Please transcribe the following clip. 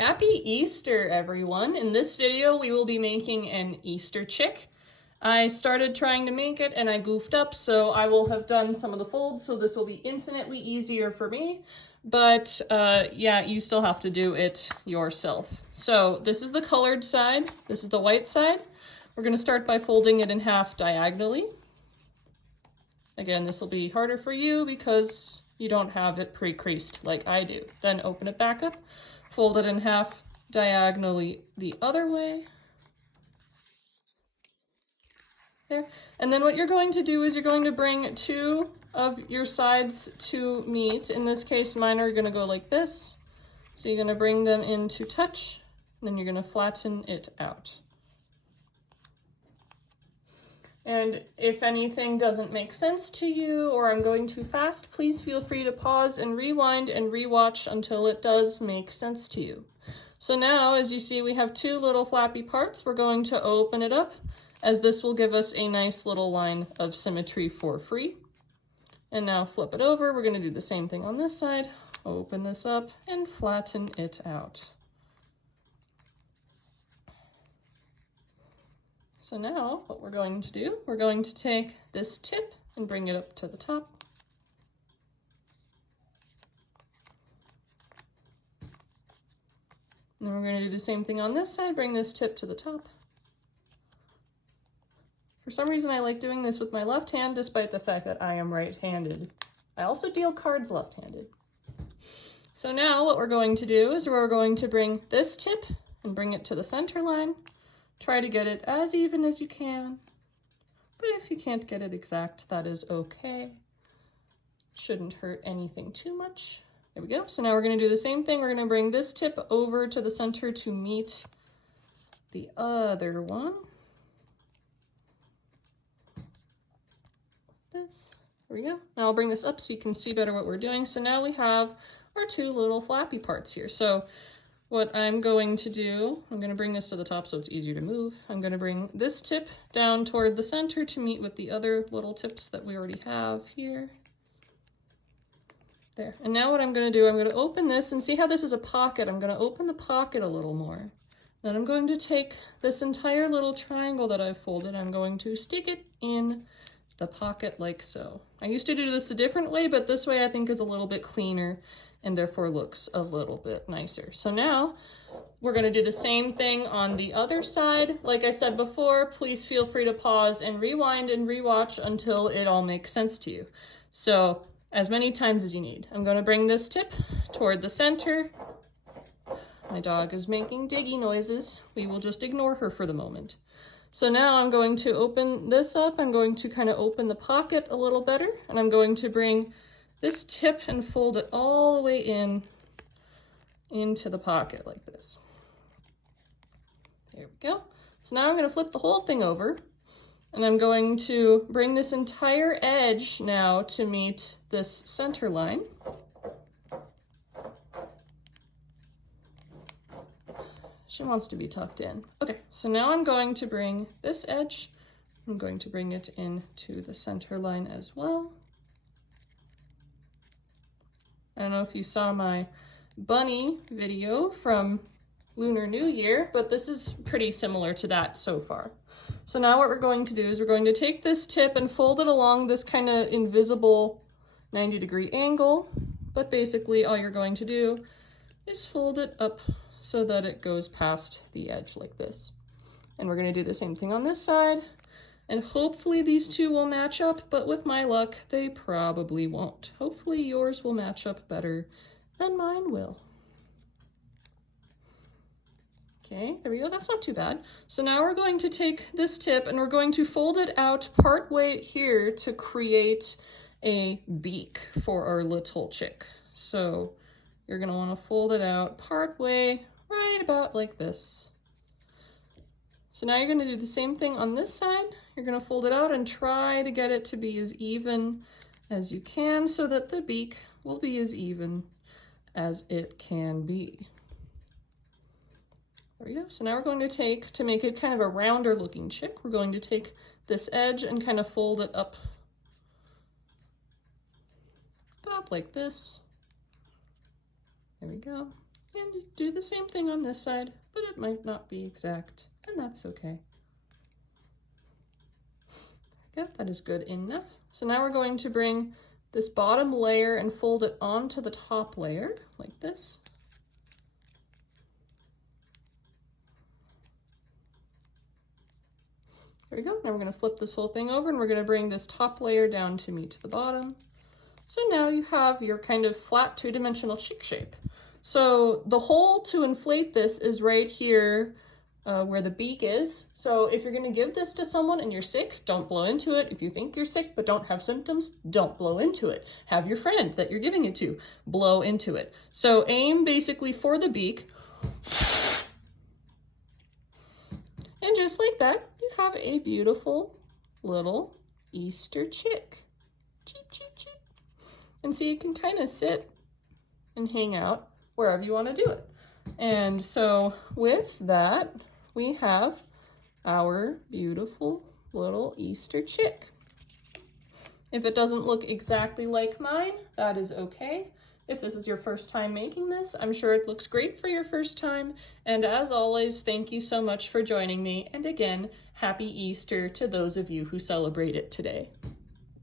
Happy Easter, everyone. In this video, we will be making an Easter chick. I started trying to make it and I goofed up, so I will have done some of the folds, so this will be infinitely easier for me. But yeah, you still have to do it yourself. So this is the colored side, this is the white side. We're gonna start by folding it in half diagonally. Again, this will be harder for you because you don't have it pre-creased like I do. Then open it back up, fold it in half diagonally the other way. There. And then what you're going to do is you're going to bring two of your sides to meet. In this case, mine are gonna go like this. So you're gonna bring them into touch, and then you're gonna flatten it out. And if anything doesn't make sense to you or I'm going too fast, please feel free to pause and rewind and rewatch until it does make sense to you. So now, as you see, we have two little flappy parts. We're going to open it up, as this will give us a nice little line of symmetry for free. And now flip it over. We're going to do the same thing on this side. Open this up and flatten it out. So now what we're going to do, we're going to take this tip and bring it up to the top. And then we're going to do the same thing on this side, bring this tip to the top. For some reason I like doing this with my left hand despite the fact that I am right-handed. I also deal cards left-handed. So now what we're going to do is we're going to bring this tip and bring it to the center line. Try to get it as even as you can, but if you can't get it exact, that is okay. Shouldn't hurt anything too much. There we go. So now we're going to do the same thing. We're going to bring this tip over to the center to meet the other one. This. There we go. Now I'll bring this up so you can see better what we're doing. So now we have our two little flappy parts here. So what I'm going to do, I'm going to bring this to the top so it's easier to move. I'm going to bring this tip down toward the center to meet with the other little tips that we already have here. There. And now what I'm going to do, I'm going to open this and see how this is a pocket. I'm going to open the pocket a little more. Then I'm going to take this entire little triangle that I've folded, I'm going to stick it in the pocket like so. I used to do this a different way, but this way I think is a little bit cleaner and therefore looks a little bit nicer. So now we're going to do the same thing on the other side. Like I said before, please feel free to pause and rewind and rewatch until it all makes sense to you. So as many times as you need. I'm going to bring this tip toward the center. My dog is making diggy noises. We will just ignore her for the moment. So now I'm going to open this up. I'm going to kind of open the pocket a little better, and I'm going to bring this tip and fold it all the way into the pocket like this. There we go. So now I'm going to flip the whole thing over, and I'm going to bring this entire edge now to meet this center line. She wants to be tucked in. Okay, so now I'm going to bring this edge, I'm going to bring it into the center line as well. I don't know if you saw my bunny video from Lunar New Year, but this is pretty similar to that so far. So now what we're going to do is we're going to take this tip and fold it along this kind of invisible 90-degree angle, but basically all you're going to do is fold it up so that it goes past the edge like this. And we're going to do the same thing on this side, and hopefully these two will match up, but with my luck, they probably won't. Hopefully yours will match up better than mine will. Okay, there we go, that's not too bad. So now we're going to take this tip and we're going to fold it out part way here to create a beak for our little chick. So you're gonna wanna fold it out part way, right about like this. So now you're gonna do the same thing on this side. You're gonna fold it out and try to get it to be as even as you can so that the beak will be as even as it can be. There we go. So now we're going to take, to make it kind of a rounder looking chick, we're going to take this edge and kind of fold it up about like this. There we go. And do the same thing on this side, but it might not be exact, and that's okay. Yeah, that is good enough. So now we're going to bring this bottom layer and fold it onto the top layer, like this. There we go. Now we're going to flip this whole thing over and we're going to bring this top layer down to meet the bottom. So now you have your kind of flat two-dimensional cheek shape. So the hole to inflate this is right here where the beak is. So if you're going to give this to someone and you're sick, don't blow into it. If you think you're sick but don't have symptoms, don't blow into it. Have your friend that you're giving it to blow into it. So aim basically for the beak. And just like that, you have a beautiful little Easter chick. Cheep, cheep, cheep. And so you can kind of sit and hang out wherever you want to do it. And so with that, we have our beautiful little Easter chick. If it doesn't look exactly like mine, that is okay. If this is your first time making this, I'm sure it looks great for your first time. And as always, thank you so much for joining me. And again, happy Easter to those of you who celebrate it today.